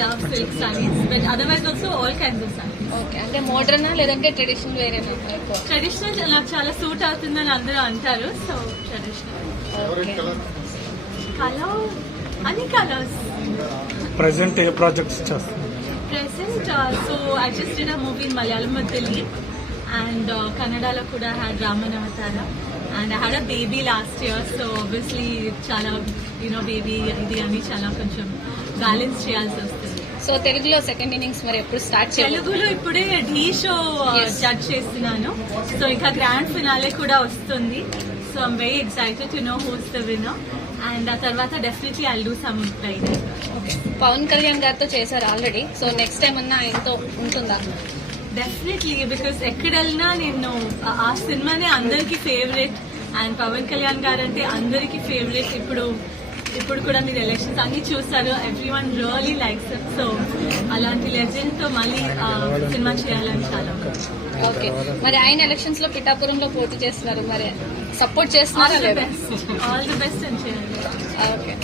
love silk sarees, but otherwise also all kinds of sarees. Okay, అంటే modern లేదంటే traditional వేరేనా ఎక్కువ? Traditional నాకు చాలా సూట్ అవుతుందని అందరూ అంటారు, సో ట్రెడిషనల్. ఓకే, కలర్ అన్ని కలర్స్. ప్రెసెంట్ ఏ ప్రాజెక్ట్స్ చేస్తున్నారు? Present, so I just did a movie in Malayalam with Dilip, and Kannadalo kuda had Raman Avatara, and I had a baby last year, so obviously chala, baby idi ani chala koncham balance cheyalsi vastund. So తెలుగులో second innings మరి ఎప్పుడు start చేయాలి? తెలుగులో ఇప్పుడే Dhee show judge చేస్తున్నాను, so ఇంకా grand finale కూడా వస్తుంది, so I'm very excited to know who's the winner, and ఆ తర్వాత definitely I'll do some riding. Pawan Kalyan గారితో చేశారు ఆల్రెడీ, సో నెక్స్ట్ టైం అన్నా ఆయనతో ఉంటుందా? డెఫినెట్లీ, బికాస్ ఎక్కడ వెళ్ళినా నేను ఆ సినిమానే అందరికి ఫేవరెట్, అండ్ పవన్ కళ్యాణ్ గారు అంటే అందరికి ఫేవరెట్. ఇప్పుడు కూడా మీరు ఎలక్షన్స్ అన్ని చూస్తారు, every one really likes, so అలాంటి లెజెండ్ తో మళ్ళీ సినిమా చేయాలని చాలా. ఓకే, మరి ఆయన ఎలక్షన్స్ లో పిఠాపురంలో పోటీ చేస్తున్నారు, మరి సపోర్ట్ చేస్తున్నారా? ఆల్ ది బెస్ట్ అని చేయాలి. ఓకే.